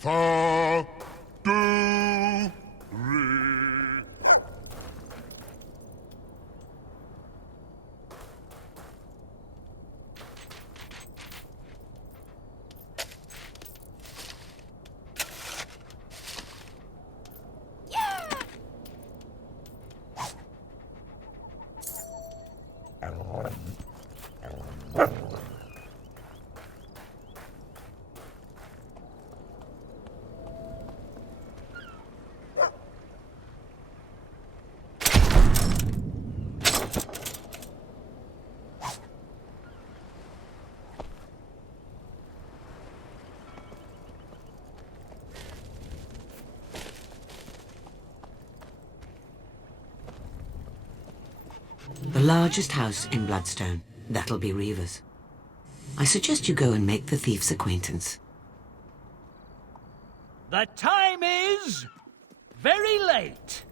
Fa, do, re. The largest house in Bloodstone. That'll be Reaver's. I suggest you go and make the thief's acquaintance. The time is very late.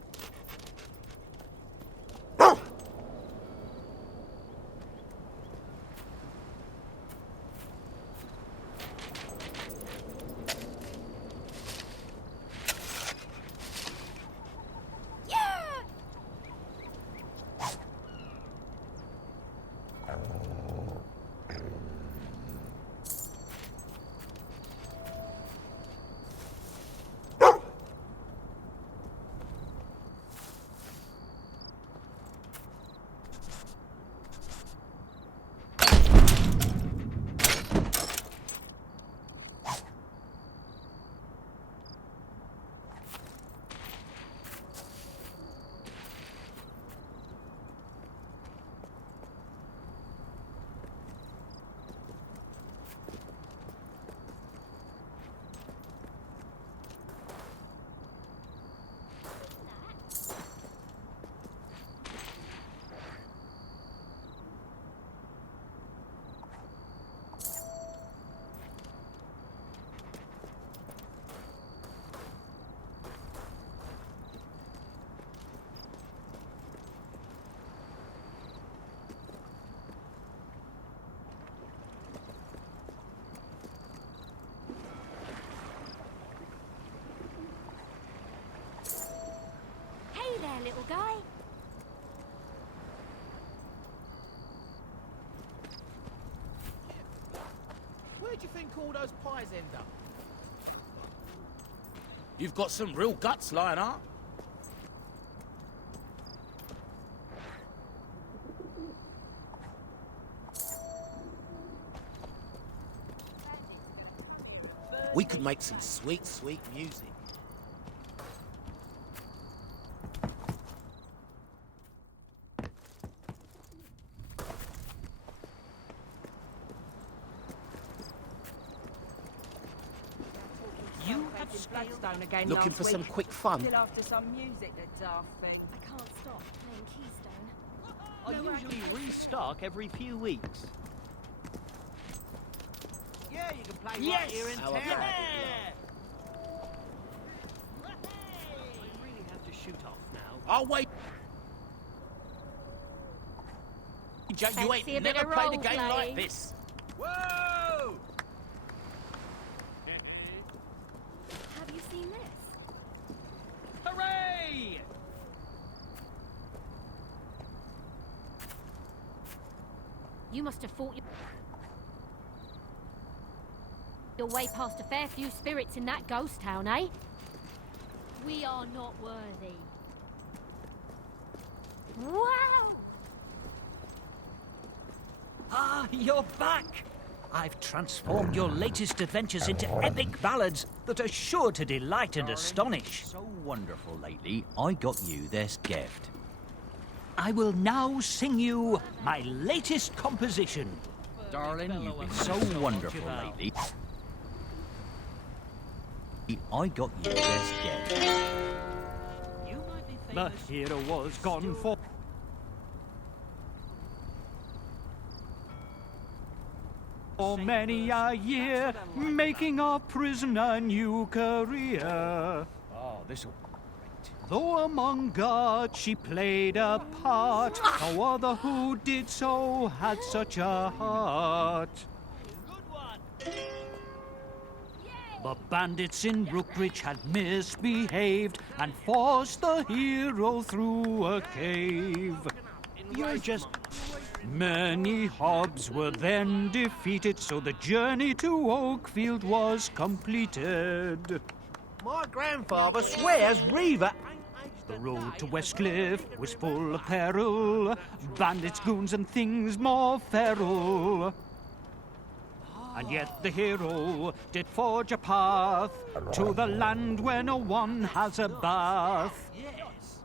Little guy. Where do you think all those pies end up? You've got some real guts, Lionheart. We could make some sweet, sweet music. Again Looking for some quick fun? Still after some music, the daft thing. I can't stop playing Keystone. I usually restock every few weeks. Yeah, you can play Yes! right here in town. Yeah! I really have to shoot off now. I'll wait. You Fancy a ain't bit never of played a role game play? like this. Whoa! Have you seen this? Hooray! You must have fought your way past a fair few spirits in that ghost town, eh? We are not worthy. Wow! Ah, you're back! I've transformed your latest adventures into epic ballads that are sure to delight and astonish. So wonderful lately, I got you this gift. I will now sing you my latest composition. Darling, you've been so wonderful lately. I got you this gift. The hero was gone for many a year, making a prisoner new career. Oh, this'll... Though among gods she played a part, no other who did so had such a heart. Yay! The bandits in Brookridge had misbehaved and forced the hero through a cave. You're just... Many hobs were then defeated, so the journey to Oakfield was completed. My grandfather swears Reaver... The road to Westcliff was full of peril, bandits, goons, and things more feral. And yet the hero did forge a path to the land where no one has a bath. Yes.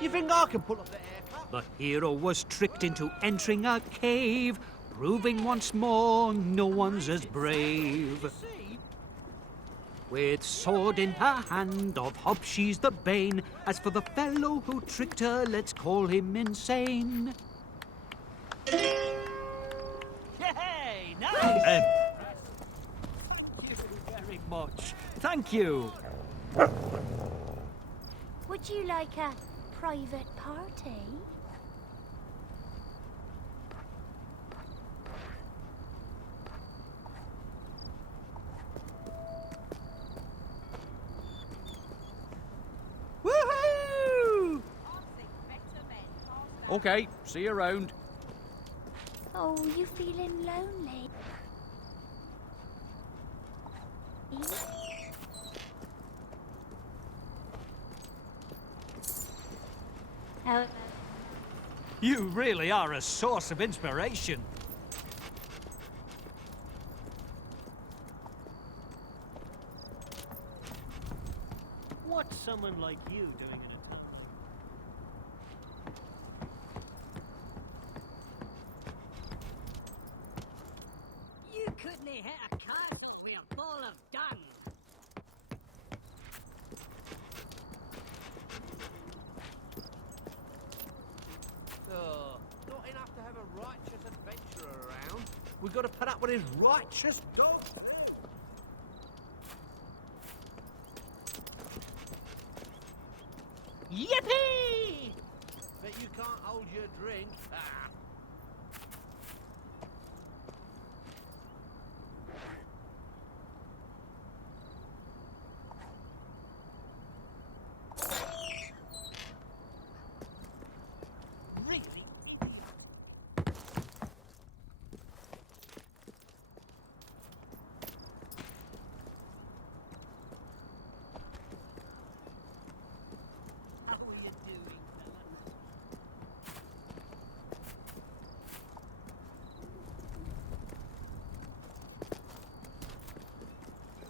You think I can pull off the haircut? The hero was tricked into entering a cave, proving once more no one's as brave. With sword in her hand, of Hobbs she's the bane. As for the fellow who tricked her, let's call him insane. Yay! Nice! Thank you very much. Thank you. Would you like a private party? Woohoo! Okay, see you around. Oh, you feeling lonely? Oh, You really are a source of inspiration. What's someone like you doing in a town? You couldn't hit a castle with a ball of dung. Oh, not enough to have a righteous adventurer around. We've got to put up with his righteous dog. Yippee! Bet you can't hold your drink. Ah. Really? How are you doing, fella?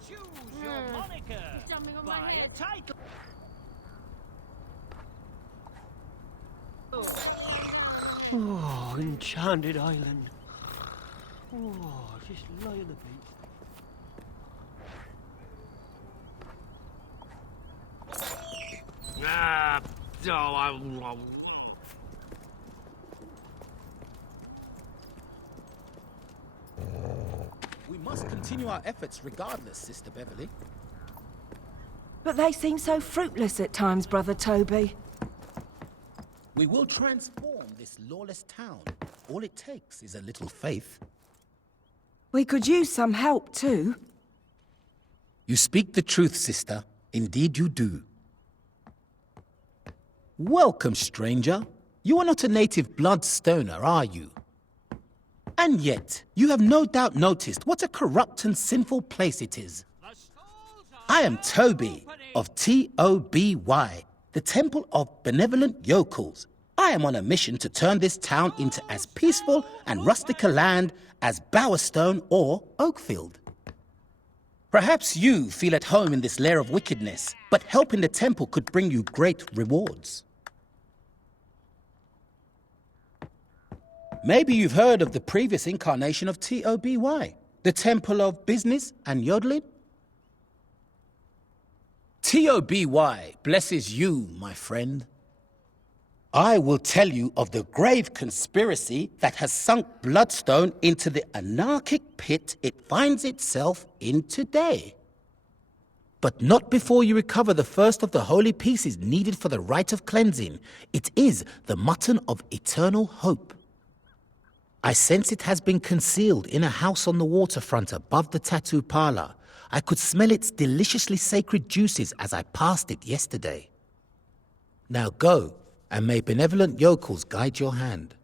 Choose your moniker. jumping on my Buy neck. a title. Oh, enchanted island. Oh, just lie on the beach. Ah, oh, I... We must continue our efforts regardless, Sister Beverly. But they seem so fruitless at times, Brother Toby. We will transform this lawless town. All it takes is a little faith. We could use some help too. You speak the truth, sister. Indeed you do. Welcome, stranger. You are not a native bloodstoner, are you? And yet, you have no doubt noticed what a corrupt and sinful place it is. I am Toby of Toby, the Temple of Benevolent Yokels. I am on a mission to turn this town into as peaceful and rustic a land as Bowerstone or Oakfield. Perhaps you feel at home in this lair of wickedness, but helping the temple could bring you great rewards. Maybe you've heard of the previous incarnation of Toby, the Temple of Business and Yodeling? Toby blesses you, my friend. I will tell you of the grave conspiracy that has sunk Bloodstone into the anarchic pit it finds itself in today. But not before you recover the first of the holy pieces needed for the rite of cleansing. It is the mutton of eternal hope. I sense it has been concealed in a house on the waterfront above the tattoo parlor. I could smell its deliciously sacred juices as I passed it yesterday. Now go, and may benevolent yokels guide your hand.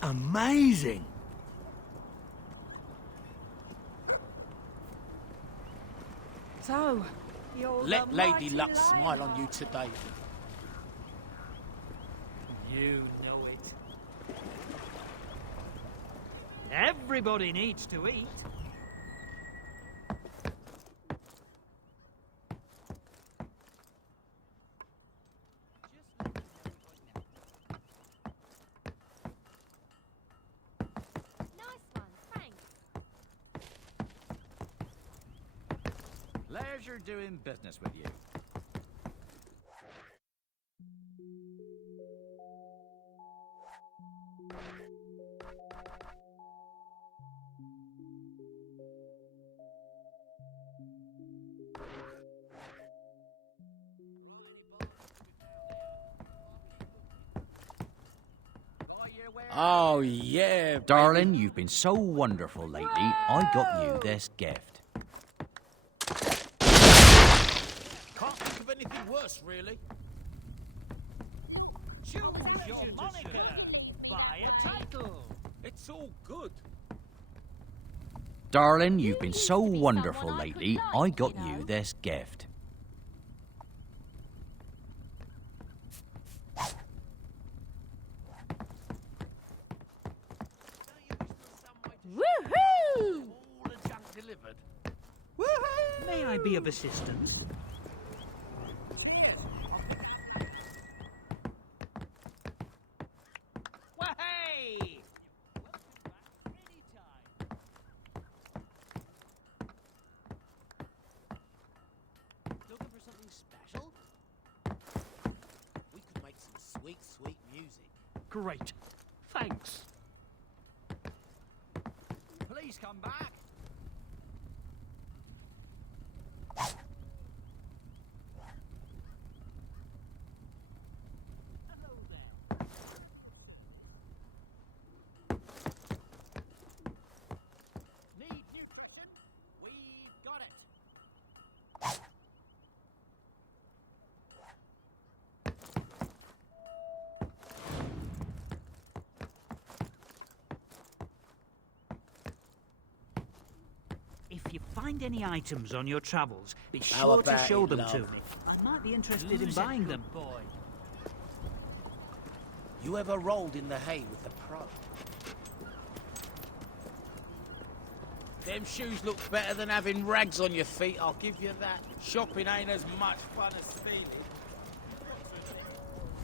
Amazing! So, Let Lady Luck smile on you today. You know it. Everybody needs to eat. Nice one, thanks. Pleasure doing business with you. Oh, yeah, Darling, you've been so wonderful lately, I got you this gift. Can't think of anything worse, really. Choose your moniker. Buy a title. It's all good. Darling, you've been so used to be wonderful someone I could lately, like, I got you know. you this gift. Woohoo! All the junk delivered. May I be of assistance? Yes. Wahey! Looking for something special? We could make some sweet, sweet music. Great. Thanks. Please come back. Hello there. Need nutrition? We've got it. find any items on your travels, be How sure to about show it, them love? to me. I might be interested in Who's a buying good them. boy? You ever rolled in the hay with the pro? Them shoes look better than having rags on your feet, I'll give you that. Shopping ain't as much fun as stealing.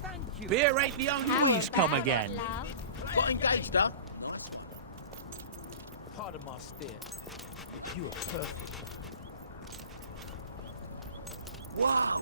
Thank you. Beer ain't the only... How Please come about it, again. love? Got engaged, huh? Nice. Pardon my stare. You are perfect. Wow!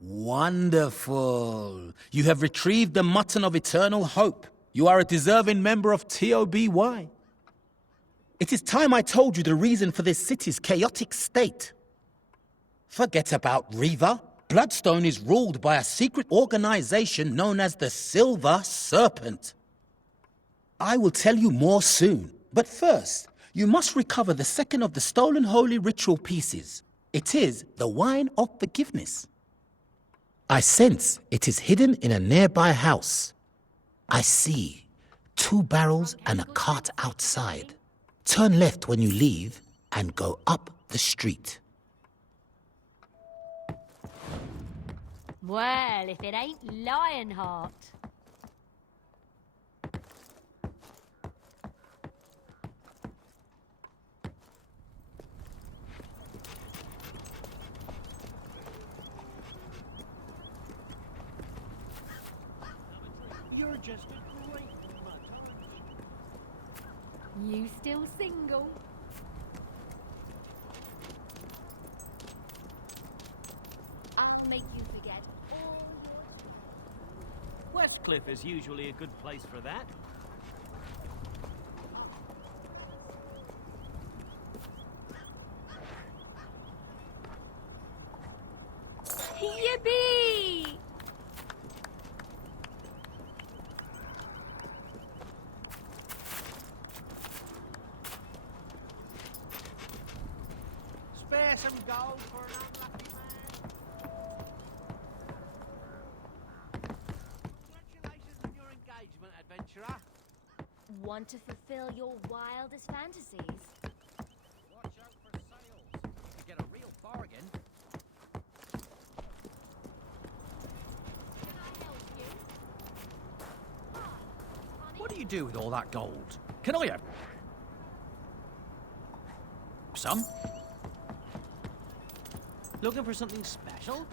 Wonderful. You have retrieved the mutton of eternal hope. You are a deserving member of Toby. It is time I told you the reason for this city's chaotic state. Forget about Reaver. Bloodstone is ruled by a secret organization known as the Silver Serpent. I will tell you more soon, but first, you must recover the second of the stolen holy ritual pieces. It is the Wine of Forgiveness. I sense it is hidden in a nearby house. I see 2 barrels and a cart outside. Turn left when you leave and go up the street. Well, if it ain't Lionheart. You're just a great mud. You still single? I'll make you forget all your... Westcliff is usually a good place for that. Yippee! Spare some gold for an unlucky man. Congratulations on your engagement, adventurer. Want to fulfill your wildest fantasies? Watch out for sales. You get a real bargain. Can I help you? What do you do with all that gold? Can I have some? Looking for something special?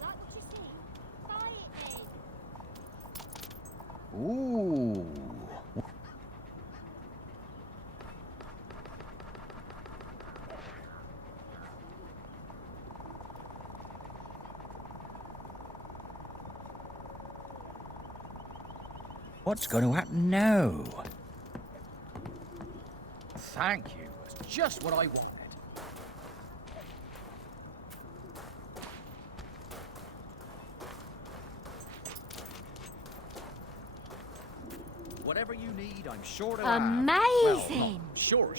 Like what you see? Buy it then. Ooh. What's going to happen now? Thank you. It's just what I wanted. Whatever you need, I'm sure to have. Well, Amazing! not sure.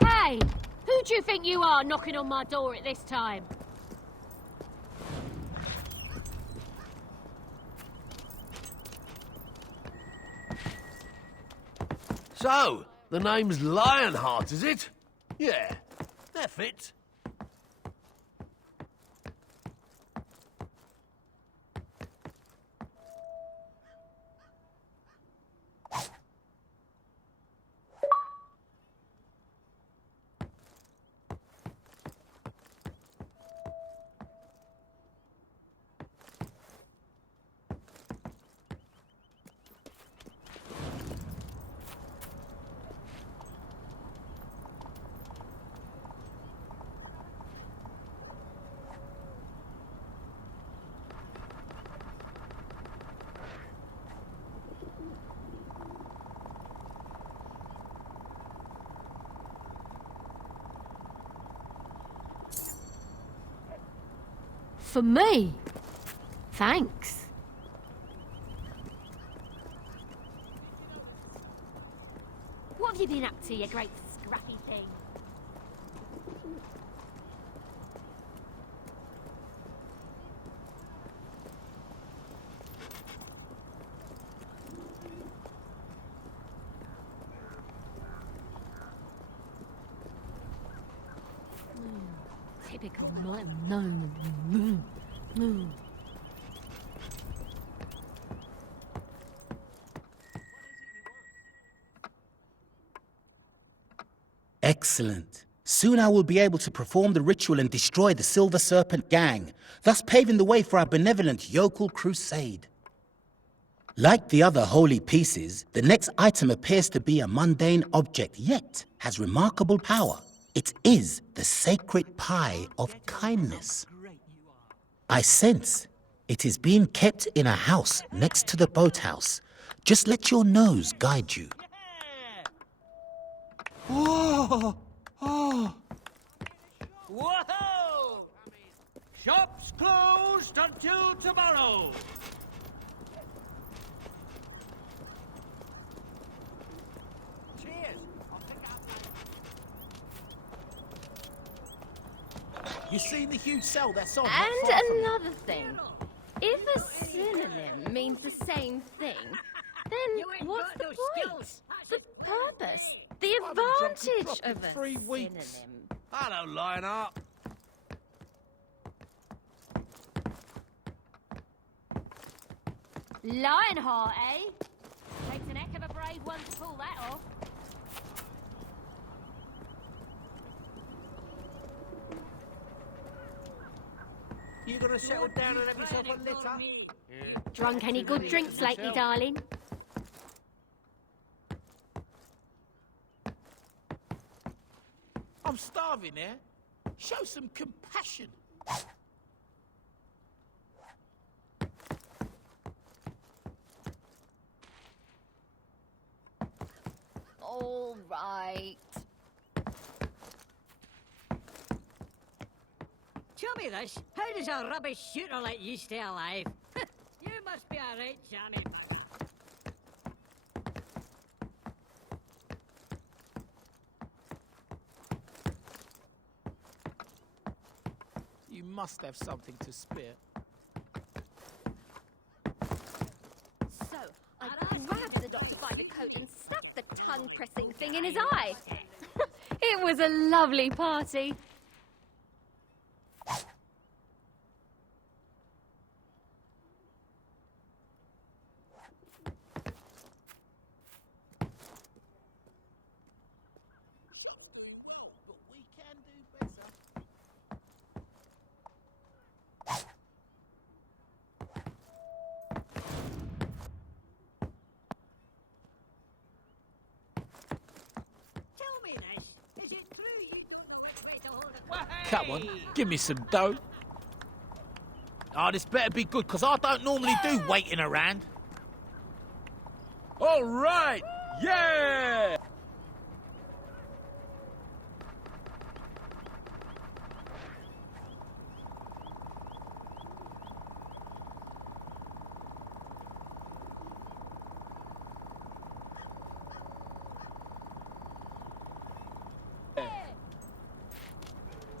Hey! Who do you think you are knocking on my door at this time? So, the name's Lionheart, is it? Yeah, that fits. for me. Thanks. What have you been up to, you great scrappy thing? Typical night. No. Excellent. Soon I will be able to perform the ritual and destroy the Silver Serpent gang, thus paving the way for our benevolent yokel crusade. Like the other holy pieces, the next item appears to be a mundane object, yet has remarkable power. It is the sacred pie of kindness. I sense it is being kept in a house next to the boathouse. Just let your nose guide you. Oh! Whoa! Shops closed until tomorrow. Cheers. You seen the huge cell that's on? And another thing. If a synonym means the same thing, then what's the point? The purpose? The advantage of a 3 weeks. synonym? Hello, Lionheart. Lionheart, eh? Takes an heck of a brave one to pull that off. You gonna settle down and have yourself a litter? Drunk any good drinks lately, darling? I'm starving here. Show some compassion. All right. Tell me this, how does a rubbish shooter like you stay alive? You must be a right jammy bugger. You must have something to spare. So, I grabbed the doctor by the coat and stuck the tongue-pressing thing in his eye. It was a lovely party. Tell me this, is it true you way to hold a Come on, give me some dough. Oh, this better be good, because I don't normally do waiting around. All right. Yeah.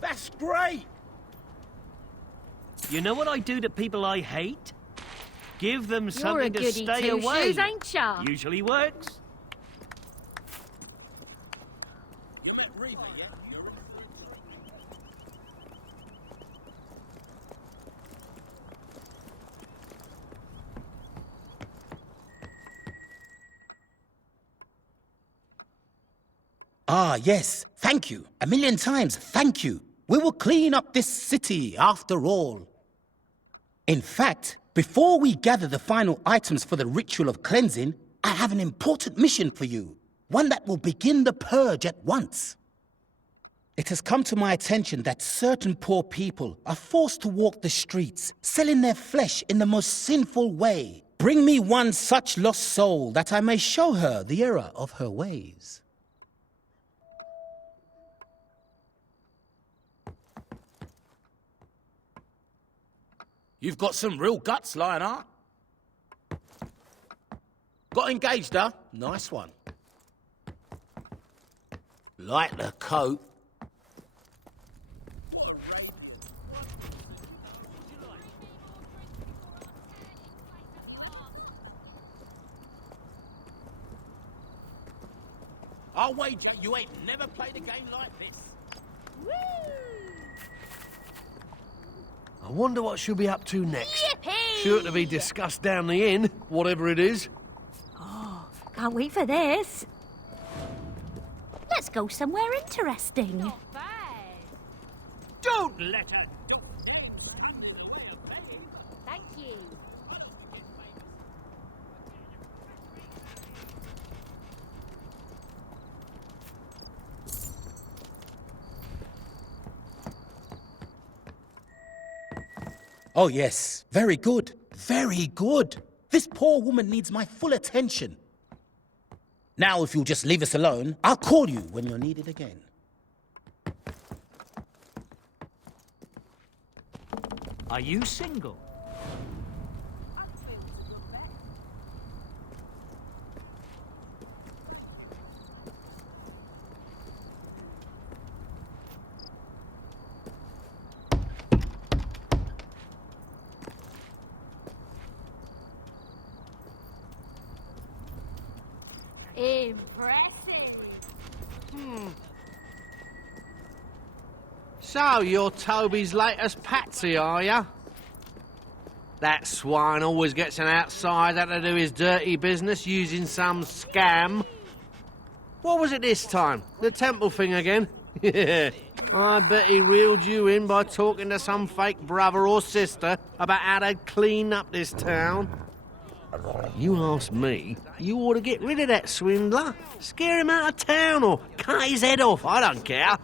That's great. You know what I do to people I hate? Give them You're a something to goody stay away. two-shoes, ain't ya? Usually works. You met Reba, yeah? Ah, yes. Thank you. A million times, thank you. We will clean up this city after all. In fact, before we gather the final items for the ritual of cleansing, I have an important mission for you. One that will begin the purge at once. It has come to my attention that certain poor people are forced to walk the streets, selling their flesh in the most sinful way. Bring me one such lost soul that I may show her the error of her ways. You've got some real guts, Lionheart. Got engaged, huh? Nice one. Like the coat. I'll wager you ain't never played a game like this. I wonder what she'll be up to next. Yippee! Sure to be discussed down the inn, whatever it is. Oh, can't wait for this. Let's go somewhere interesting. Don't let her. Thank you. Oh, yes. Very good. Very good. This poor woman needs my full attention. Now, if you'll just leave us alone, I'll call you when you're needed again. Are you single? Impressive. So, you're Toby's latest patsy, are ya? That swine always gets an outsider to do his dirty business using some scam. What was it this time? The temple thing again? Yeah, I bet he reeled you in by talking to some fake brother or sister about how they'd clean up this town. You ask me, you ought to get rid of that swindler. Scare him out of town or cut his head off, I don't care.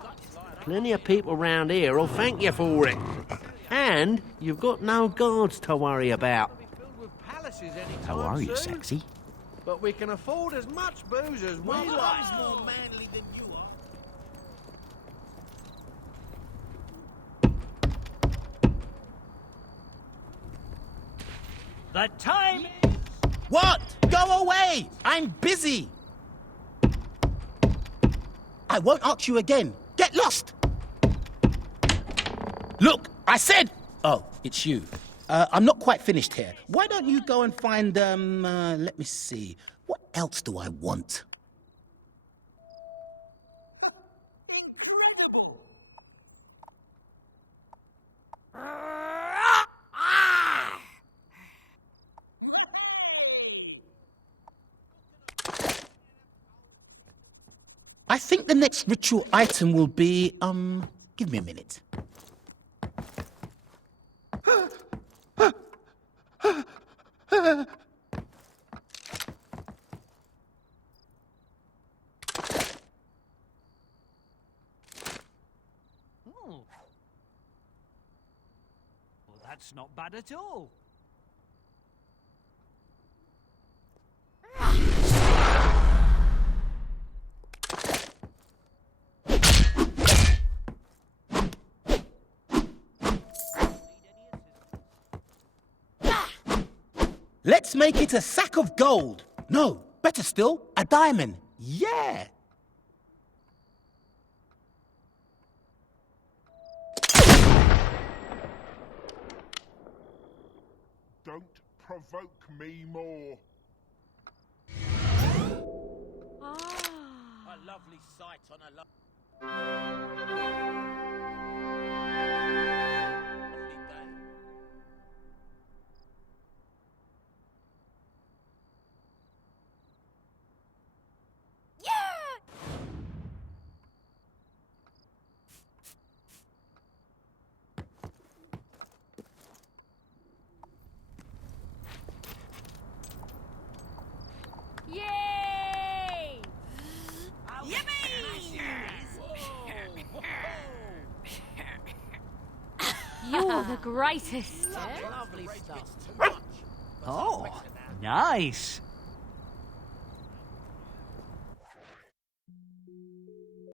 Plenty of people round here will thank you for it. And you've got no guards to worry about. How are you, sexy? But we can afford as much booze as we like. more manly than you are. The time. What? Go away! I'm busy! I won't ask you again. Get lost! Look, I said... Oh, it's you. I'm not quite finished here. Why don't you go and find, let me see. What else do I want? Incredible. I think the next ritual item will be, give me a minute. Well, that's not bad at all. Let's make it a sack of gold. No, better still, a diamond. Yeah. Don't provoke me more. A lovely sight on a lovely day. Yay! You're the greatest. Lovely stuff. Oh, nice.